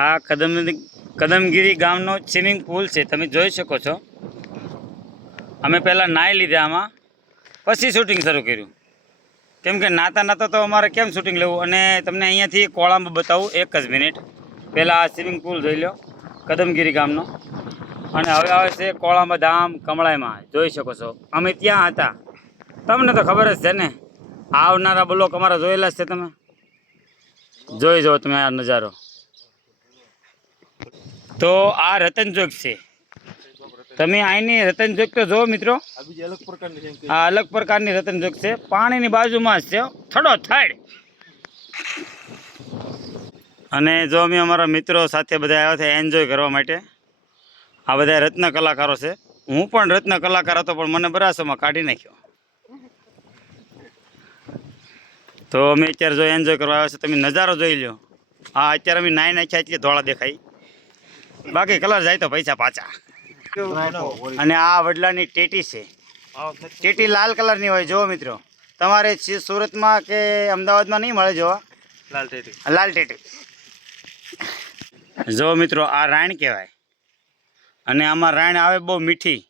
આ કદમગીરી ગામનો swimming pool છે, તમે જોઈ શકો છો। અમે પહેલાં નાહી લીધા આમાં, પછી શૂટિંગ શરૂ કર્યું, કેમ કે નાતા તો અમારે કેમ શૂટિંગ લેવું। અને તમને અહીંયાથી કોળામાં બતાવું, 1 જ મિનિટ। પહેલાં આ સ્વિમિંગ પુલ જોઈ લો કદમગીરી ગામનો, અને હવે આવે છે કોળામાં ધામ કમળાઈમાં, જોઈ શકો છો। અમે ત્યાં હતા, તમને તો ખબર જ છે ને, આવનારા બ્લોક અમારા જોયેલા જ છે, તમે જોઈ જાઓ તમે આ નજારો। તો આ રતન ચોક છે, તમે અહીંની રતન ચોક તો જુઓ મિત્રો, આ અલગ પ્રકારની રતન ચોક છે, પાણીની બાજુમાં જ છે, થડો થડ। અને જો અમે અમારા મિત્રો સાથે બધા આવ્યા હતા એન્જોય કરવા માટે। આ બધા રત્ન કલાકારો છે, હું પણ રત્ન કલાકાર હતો, પણ મને બરાસોમાં કાઢી નાખ્યો। તો અમે અત્યારે જો એન્જોય કરવા આવ્યા છે, તમે નજારો જોઈ લો। હા, અત્યારે અમે નાઈ નાખ્યા એટલે ધોળા દેખાય, બાકી કલર જાય તો પૈસા પાછા। અને આ વડલાની ટેટી છે, ટેટી લાલ કલરની હોય, જો મિત્રો તમારે સુરતમાં કે અમદાવાદમાં નહીં મળે જોવા, લાલ ટેટી। જો મિત્રો આ રાણ કહેવાય, અને આમાં રાણ આવે બહુ મીઠી।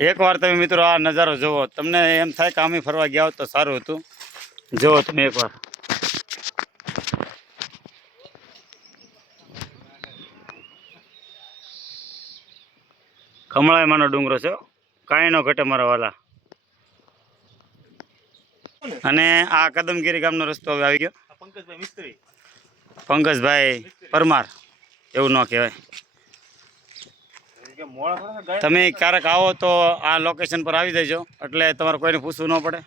એકવાર તમે મિત્રો આ નજારો જુઓ, તમને એમ થાય કે અમે ફરવા ગયા હોત તો સારું હતું। જુઓ તમે એકવાર, કમળાઈમાંનો ડુંગરો છે, કાંઈ નો ઘટે મારા વાલા। અને આ કદમગીરી ગામનો રસ્તો હવે આવી ગયો, પંકજભાઈ પરમાર, એવું ન કહેવાય। તમે ક્યારેક આવો તો આ લોકેશન પર આવી જજો, એટલે તમારે કોઈને પૂછવું ન પડે।